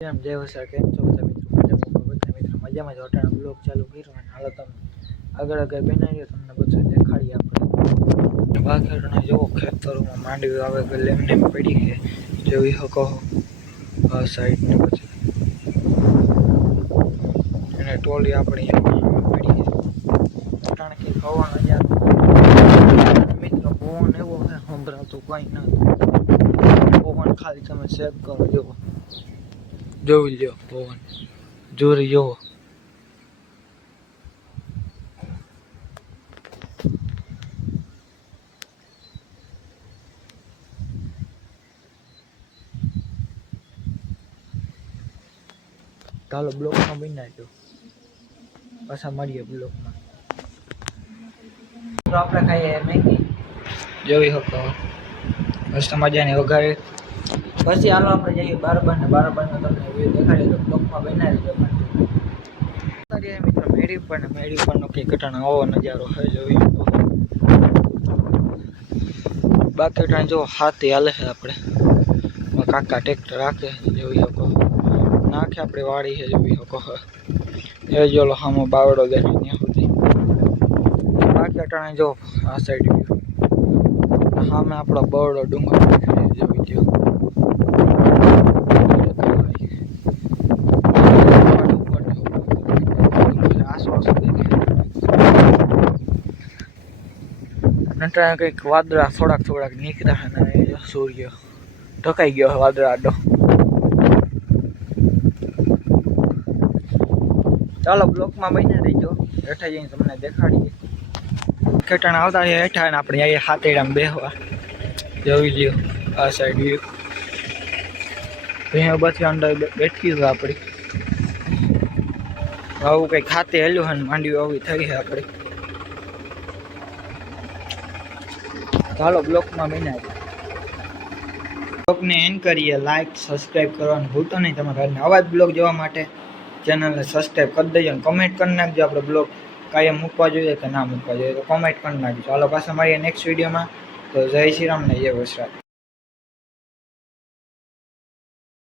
જય વસા કેમ છો બધા મિત્રો મજામાં જ અટાણા બ્લોગ ચાલુ કર્યો અને હાલો તમે આગળ બનાવીએ તમને બધું દેખાડીએ આપણે બાકી અટાણા જેવો ખેતરોમાં માંડવી આવે ગયેલી એમને પડી છે જોઈ શકો આ સાઈડ ને પછી અને ટોલી આપણી પડી છે અટાણે કંઈક હવા નજારો મિત્રો પવન એવો છે સંભળાતું કંઈ નથી પવન ખાલી તમે ચેક કરો જેવો જોઈ લ્યો પવન જોરી જોવો ચાલો બ્લોકમાં બનાવજો પાછા મળીએ બ્લોકમાં તો આપણે ખાઈએ મેગી જોઈ શકો મસ્ત મજાની વઘારી પછી હાલો આપણે જઈએ બારબારનો તમને વ્યૂ દેખાડીએ તો બ્લોકમાં બનાવી દો મિત્રો મેળી પરનો કંઈક ઘટાણા આવો નજારો છે જોઈ બાકી ટાણ જો હાથી હાલે છે આપણે કાકા ટ્રેક્ટર રાખે જોઈ શકો નાખે આપણે વાડી છે જોઈ શકો એ જોલો હામો બાવડો દેખાય ત્યાં સુધી બાકી અટાણે જો આ સાઈડ વ્યૂ સામે આપણો બવડો ડુંગર દેખાય જોઈ લ્યો નટાણા કંઈક વાદળા થોડાક નીકળ્યા અને સૂર્ય ઢકાઈ ગયો વાદળા આડો ચાલો બ્લોકમાં બન્યા રહીજો હેઠા જઈને તમને દેખાડીએ ખેટાણા આવતા હેઠા ને આપણે અહીંયા હાથેડામાં બેહવા જોઈ લ્યો આ સાઈડ વ્યૂ અહીંયા બધી અંદર બેઠી હોય આપણી આવું કંઈક ખાતે હેલું ને માંડવી આવી થઈ છે આપણી ચાલો બ્લોકમાં બનાવીએ બ્લોગને એન્ડ કરીએ લાઈક સબસ્ક્રાઈબ કરવાનું ભૂલતો નહીં તમારા ઘરને આવા જ બ્લોગ જોવા માટે ચેનલને સબસ્ક્રાઈબ કરી દેજો અને કમેન્ટ કરી નાખજો આપણે બ્લોગ કાયમ મૂકવા જોઈએ કે ના મૂકવા જોઈએ તો કમેન્ટ કરી નાખજો ચાલો પાછા મળીએ નેક્સ્ટ વિડીયોમાં તો જય શ્રી રામ ને જય વસરાજ